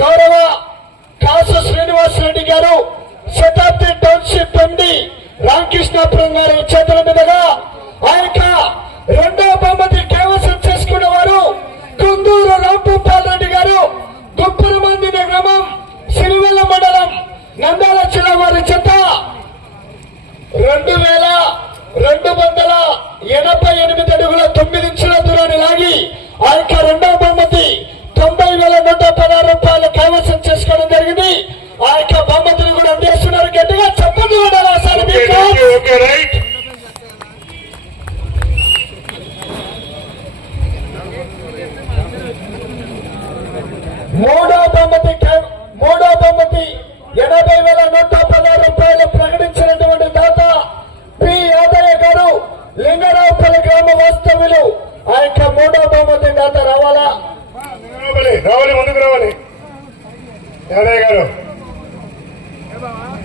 గౌరవ కాసు శ్రీనివాస్ రెడ్డి గారు శతాబ్ది టౌన్షిప్ ఎండి రామకృష్ణాపురం గారి చేతుల మీదుగా ఆ యొక్క రెండవ బహుమతి కైవసం చేసుకున్న వారు కుందూరు రాంభూపాల్ రెడ్డి గారు గుప్పరమందిన గ్రామం సిరివెల్ల మండలం నంద్యాల జిల్లా వారి చేత 2288 అడుగుల 9 ఇంచుల దూరాన్ని లాగి ఆ యొక్క రెండవ బహుమతి 90,116 రూపాయలు కైవసం చేసుకోవడం జరిగింది. ఆ యొక్క బహుమతిని కూడా అందిస్తున్నారు. గట్టిగా చెప్పండి. మూడో బహుమతి 80,116 రూపాయలు ప్రకటించినటువంటి దాత పి యాదయ్య గారు లింగరావుపల్లి గ్రామ వాస్తవ్యులు. ఆ యొక్క మూడో బహుమతి దాత రావాలి ముందుకు రావాలి. యాదయ్య గారు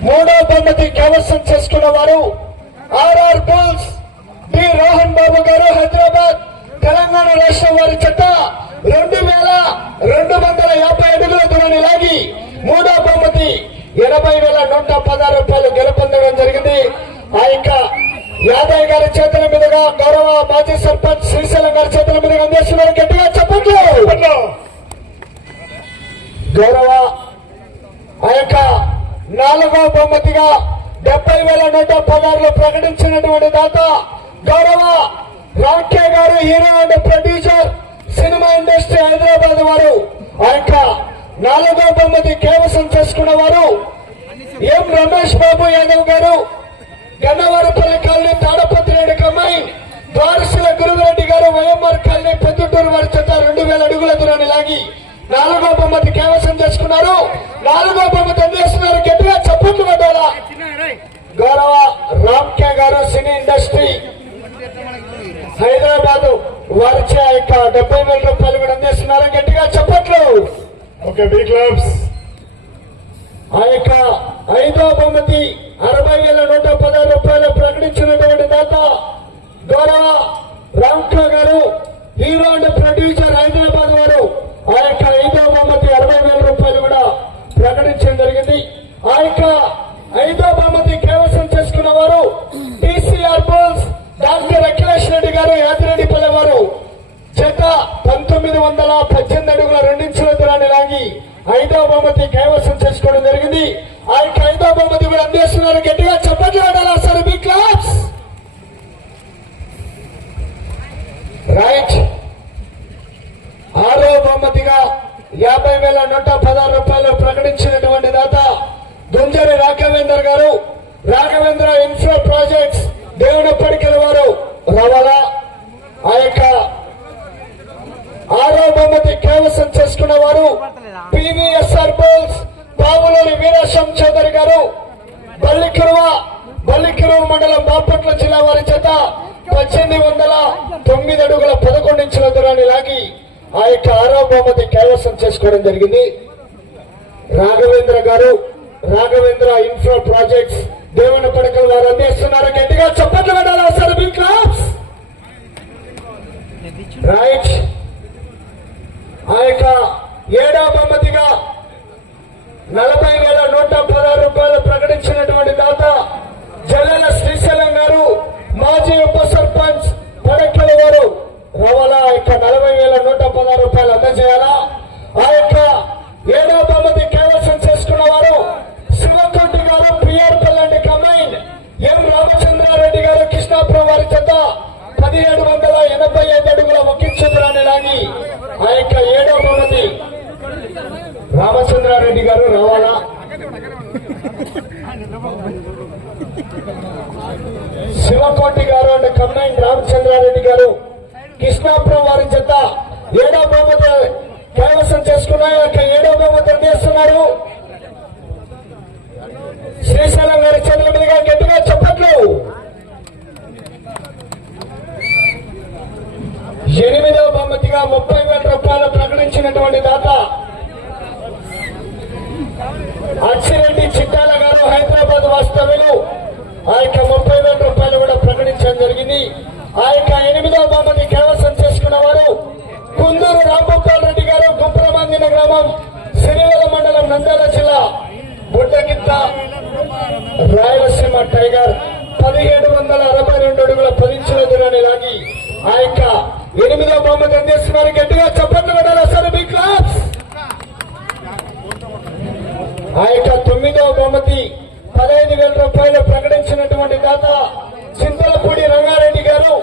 మూడో బహుమతి కైవసం చేసుకున్న వారు ఆర్ఆర్ బుల్స్ డి రోహన్ బాబు గారు హైదరాబాద్ తెలంగాణ రాష్ట్రం వారి చేత 2,250 అడుగుల దూరాన్ని లాగి మూడో బహుమతి 80,116 రూపాయలు గెలుపొందడం జరిగింది. ఆ యొక్క యాదయ్య గారి చేతుల మీదుగా గౌరవ మాజీ సర్పంచ్ శ్రీశైలం గారి చేతుల మీదుగా అందిస్తున్నారు. గట్టిగా చెప్పండి. గౌరవ ఆ యొక్క నాలుగో బహుమతిగా 70,116 ప్రకటించినటువంటి దాత గౌరవ రాకే గారు hero and producer cinema industry Hyderabad వారు. ఆ యొక్క నాలుగో బహుమతి కైవసం చేసుకున్న వారు ఎం రమేష్ బాబు యాదవ్ గారు గన్నవరపల్లి కాలనీ తాడపత్రిరెడ్డి కమైన్ ద్వారశిల గురురెడ్డి గారు వైఎంఆర్ కాలనీ పొద్దుటూరు వారి చేత 2,000 అడుగుల దూరాన్ని లాగి నాలుగో బహుమతి కైవసం చేసుకున్నారు. నాలుగో బహుమతి అందిస్తున్నారు. గట్టిగా చప్పట్లు పెట్టాలా. గౌరవ రామ్కే గారు సినీ ఇండస్ట్రీ హైదరాబాద్ వారిచే ఆ యొక్క 70,000 రూపాయలు కూడా అందిస్తున్నారు. గట్టిగా చప్పట్లు. Okay B clubs. ఆ యొక్క ఐదో బహుమతి 60,116 రూపాయలు ప్రకటించినటువంటి దాత గౌరవ రామ్కే గారు హీరో అండ్ ప్రొడ్యూసర్ హైదరాబాద్ వారు. ఆ యొక్క ఐదో బహుమతి 60,000 రూపాయలు కూడా ప్రకటించడం జరిగింది. ఆ యొక్క ఐదో బహుమతి కైవసం చేసుకున్న వారు TCR bulls doctor Akhilesh Reddy గారు యాదిరెడ్డిపల్లె వారు చేత 1918 అడుగుల 2 ఇంచుల దూరాన్ని లాగి ఐదో బహుమతి కైవసం చేసుకోవడం జరిగింది. ఆ యొక్క ఐదో బహుమతి కూడా అందిస్తున్నారు. గట్టిగా చప్పట్లు పెట్టాలా సార్ బి క్లాప్స్. రైట్. ఆరో బహుమతిగా 50,116 రూపాయలు ప్రకటించినటువంటి దాత గుంజరి రాఘవేందర్ గారు రాఘవేంద్ర ఇన్ఫ్రా ప్రాజెక్ట్స్ దేవునప్పటికల వారు రావాలా. ఆ యొక్క ఆరో బహుమతి కైవసం చేసుకున్న వారు పివిఎస్ఆర్ బుల్స్ పావులూరి వీరాశం చౌదరి గారు బల్లికిరువ మండలం బాపట్ల జిల్లా వారి చేత 1809 అడుగుల 11 ఇంచుల దూరాన్ని లాగి ఆ యొక్క ఆరో బహుమతి కైవసం చేసుకోవడం జరిగింది. రాఘవేంద్ర గారు రాఘవేంద్ర ఇన్ఫ్రా ప్రాజెక్ట్స్ దేవుని పడకల వారు అందిస్తున్నారు. గట్టిగా చప్పట్లు పెట్టాలి సార్ బి క్లాప్స్. రైట్. ఆ యొక్క ఏడవ బహుమతిగా 40,116 రూపాయలు ప్రకటించినటువంటి దాత జల్లెల శ్రీశైలం గారు మాజీ ఉప సర్పంచ్ పడకల వారు రావాలా. ఆ యొక్క 40,116 రూపాయలు అందజేయాలా. ఆ యొక్క ఏడవ బహుమతి కైవసం చేసుకున్న వారు శివకొంటి గారు పిఆర్పల్లి కమైన్ ఎం రామచంద్రారెడ్డి గారు కృష్ణాపురం వారి చేత 1785 అడుగుల 1 ఇంచు దూరాన్ని లాగి ఆ యొక్క ఏడవ బహుమతి రామచంద్రారెడ్డి గారు రావాలా. శివకోటి గారు అండ్ కమైన్ రామచంద్రారెడ్డి గారు కృష్ణాపురం వారి చేత ఏడవ బహుమతి కైవసం చేసుకున్న యొక్క ఏడవ బహుమతి అందిస్తున్నారు. శ్రీశైలం గారి చేతుల మీదుగా గట్టిగా చెప్పట్లు. 8వ బహుమతిగా 30,000 రూపాయలు ప్రకటించినటువంటి దాత అచ్చిరెడ్డి చిట్టాల గారు హైదరాబాద్ వాస్తవ్యులు. ఆ యొక్క 30,000 రూపాయలు కూడా ప్రకటించడం జరిగింది. ఆ యొక్క 8వ బహుమతి కైవసం చేసుకున్న వారు కుందూరు రాంభూపాల్ రెడ్డి గారు గుంప్రమందిన ఆ యొక్క 8వ బహుమతి అందిస్తున్నారు. గట్టిగా చప్పట్లు కొట్టాలి సార్ మీ క్లాస్. ఆ యొక్క 9వ బహుమతి 15,000 రూపాయలు ప్రకటించినటువంటి దాత చింతలపూడి రంగారెడ్డి గారు,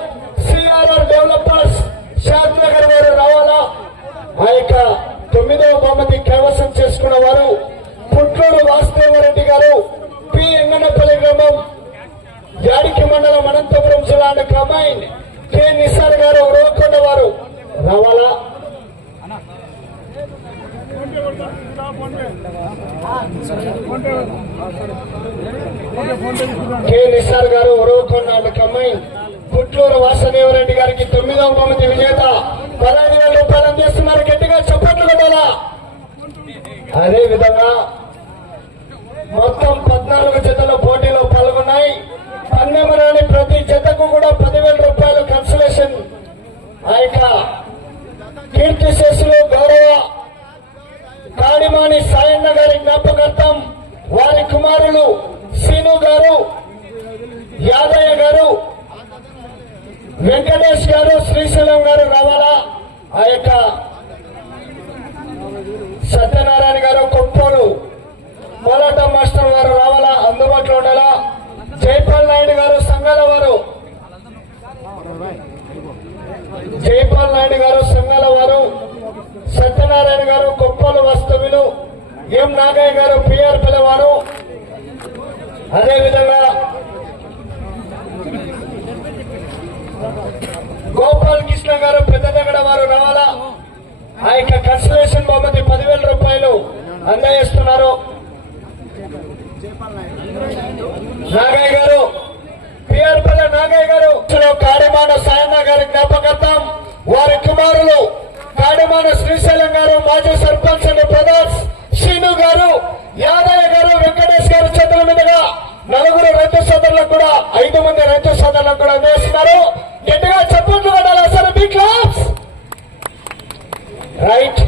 సిఆర్ఆర్ డెవలపర్స్ షాద్ నగర్ వారు రావాలా. ఆ యొక్క 9వ బహుమతి కైవసం చేసుకున్న వారు పుట్లూరు వాసుదేవరెడ్డి గారు, పి ఎంగనపల్లి గ్రామం, యాడికి మండలం, అనంతపురం జిల్లా కమైన్, కె నిసార్ గారు ఉరవకొండ వారు రావాలా. కె నిసార్ గారు ఉరవకొండ కమైన్, పుట్లూరు వాసుదేవరెడ్డి గారికి 9వ బహుమతి విజేత 15,000 రూపాయలు అందిస్తున్నారు. గట్టిగా చప్పట్లు కొట్టాలా. అదే విధంగా మొత్తం 14 జతలు పోటీలో పాల్గొన్నాయి. పందెమరాని ప్రతి జతకు కూడా 10,000 రూపాయలు కన్సలేషన్. ఆ యొక్క కీర్తి శేషులు గౌరవ కాడిమాని సాయన్న గారి జ్ఞాపకార్థం వారి కుమారులు సీను గారు, యాదయ్య గారు, వెంకటేష్ గారు, శ్రీశైలం గారు రావాలా. ఆ యొక్క సత్యనారాయణ గారు కొప్పోలు కోలాట మాస్టర్ గారు రావాలా, అందుబాటులో ఉండాలా. జైపాల్ నాయుడు గారు సంఘాల వారు, జైపాల్ నాయుడు గారు సంఘాల వారు, సత్యనారాయణ గారు కొప్పోలు వాస్తవ్యులు, ఎం నాగయ్య గారు పిఆర్ పిల్లవారు. అదేవిధంగా గోపాల్ కృష్ణ గారు పెద్దదగడ వారు రావాలా. ఆ యొక్క కన్సలేషన్ బహుమతి 10,000 రూపాయలు అందజేస్తున్నారు. నాగయ్య గారు, పిఆర్పల్లి నాగయ్య గారు, కాడిమాన సాయన్న గారి జ్ఞాపకార్థం వారి కుమారులు కాడిమాన శ్రీశైలం గారు, మాజీ సర్పంచ్ అండ్ బ్రదర్స్ శ్రీను గారు, యాదయ్య గారు, వెంకటేష్ గారు చేతుల మీదుగా 4 రైతు సోదరులకు కూడా 5 మంది రైతు సోదరులకు కూడా అందిస్తున్నారు. గట్టిగా చప్పట్లు కొట్టాలి సార్ మీ క్లాస్. రైట్.